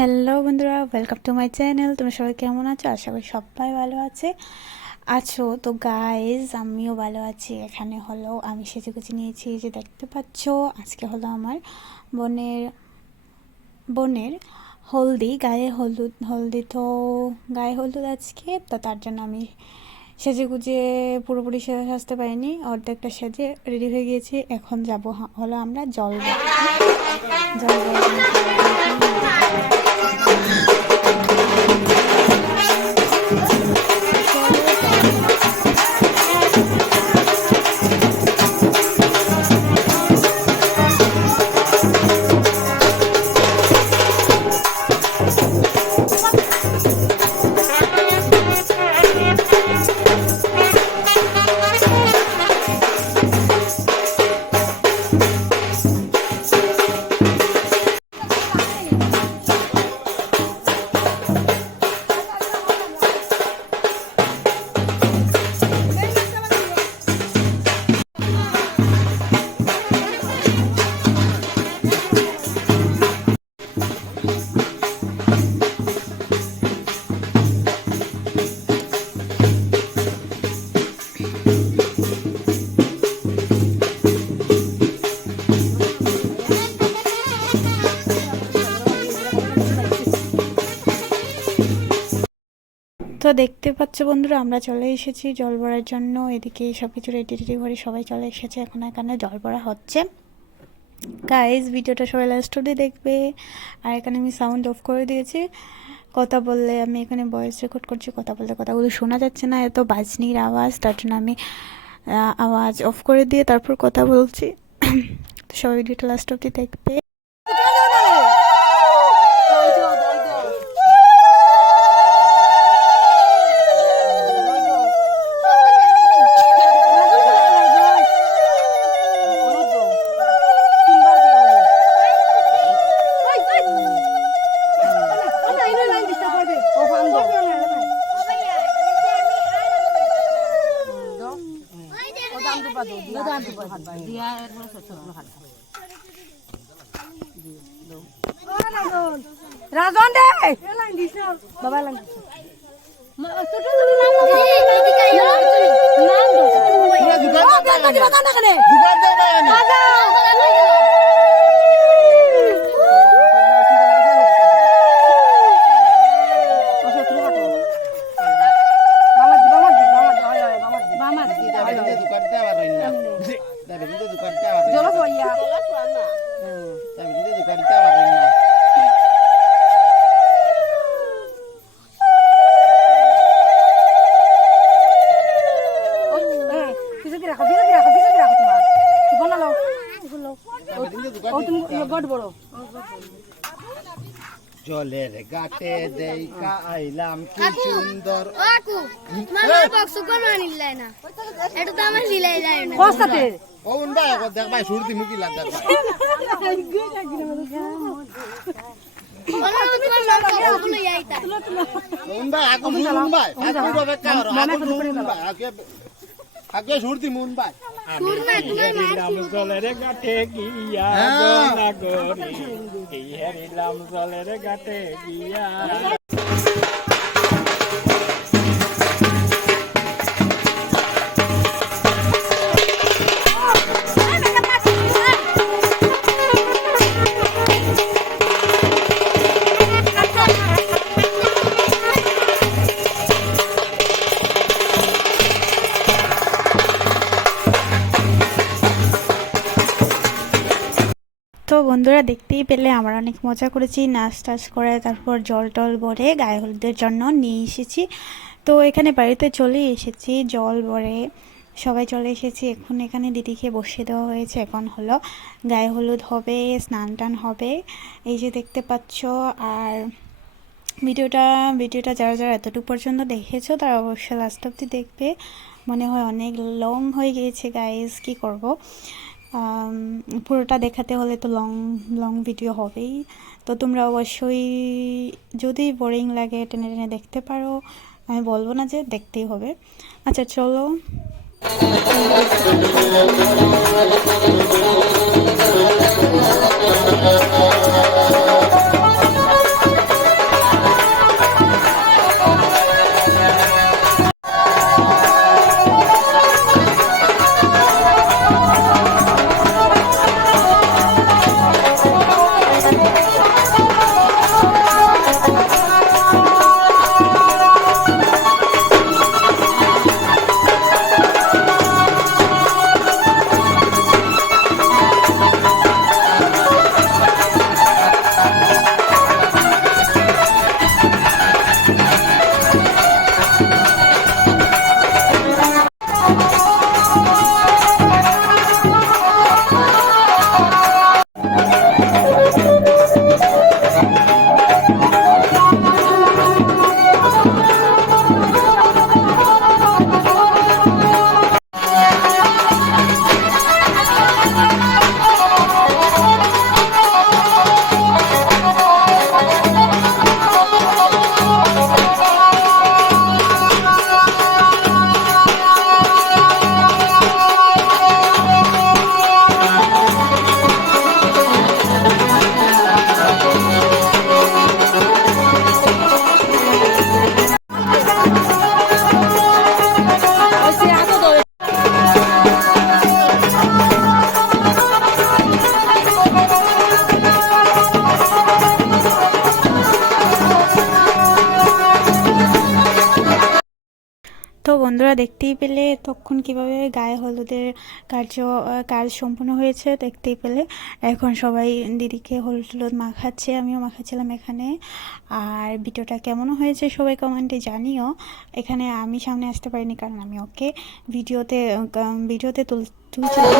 Hello বন্ধুরা, welcome to my channel. তোমরা সবাই কেমন আছো? আশা করি সবাই ভালো আছো তো গাইজ, আমিও ভালো আছি। এখানে হলো আমি সেজেগুজে নিয়েছি, যে দেখতে পাচ্ছ। আজকে হলো আমার বোনের বোনের হলদি, হলদি তো গায়ে হলুদ আজকে। তো তার জন্য আমি সেজেগুজে পুরোপুরি সাজতে পারিনি, অর্ধেকটা সেজে রেডি হয়ে গিয়েছি। এখন যাব হলো আমরা জল তো দেখতে পাচ্ছ বন্ধুরা, আমরা চলে এসেছি জল ভরার জন্য। এদিকে সব কিছু রেডি করে সবাই চলে এসেছে। এখন এখানে জল ভরা হচ্ছে। গাইজ, ভিডিওটা সবাই লাস্ট অবধি দেখবে। আর এখানে আমি সাউন্ড অফ করে দিয়েছি। কথা বললে, আমি এখানে ভয়েস রেকর্ড করছি, কথা বললে কথাগুলো শোনা যাচ্ছে না, এত বাজনির আওয়াজ। তার জন্য আমি আওয়াজ অফ করে দিয়ে তারপর কথা বলছি। তো সবাই ভিডিওটা লাস্ট অবধি দেখবে। রাজন দে বাবা লাইন জলের ঘাটে দেখা আইলাম কি সুন্দর। ওন ভাই এখন দেখ ভাই সুরতি মুকিলা দেখ ভাই। ওন ভাই এখন শুনুন ভাই, এখন হবে কার এখন শুনুন ভাই, আগে সুরতি মুন ভাই। হেরিলাম জলের ঘাটে গিয়া গরি, হেরিলাম জলের ঘাটে গিয়া। তো বন্ধুরা, দেখতেই পেলে আমরা অনেক মজা করেছি, নাচ টাচ করে। তারপর জল টল ভরে গায়ে হলুদের জন্য নিয়ে এসেছি। তো এখানে বাড়িতে চলে এসেছি, জল ভরে সবাই চলে এসেছি। এখন এখানে দিদিকে বসিয়ে দেওয়া হয়েছে। এখন হলো গায়ে হলুদ হবে, স্নান টান হবে, এই যে দেখতে পাচ্ছ। আর ভিডিওটা যারা যারা এতটুকু পর্যন্ত দেখেছো তারা অবশ্যই লাস্ট অবধি দেখবে। মনে হয় অনেক লং হয়ে গিয়েছে গাইজ, কি করব। পুরোটা দেখাতে হলে তো লং ভিডিও হবেই। তো তোমরা অবশ্যই, যদি বোরিং লাগে টেনে টেনে দেখতে পারো, আমি বলবো না যে দেখতেই হবে। আচ্ছা চলো। বন্ধুরা দেখতেই পেলে তখন কিভাবে গায়ে হলুদের কাজ সম্পূর্ণ হয়েছে দেখতেই পেলে। এখন সবাই দিদিকে হলুদ টলুদ মাখাচ্ছে, আমিও মাখাচ্ছিলাম এখানে। আর ভিডিওটা কেমন হয়েছে সবাই কমেন্টে জানিও। এখানে আমি সামনে আসতে পারিনি কারণ আমি ওকে ভিডিওতে তুলছিলাম।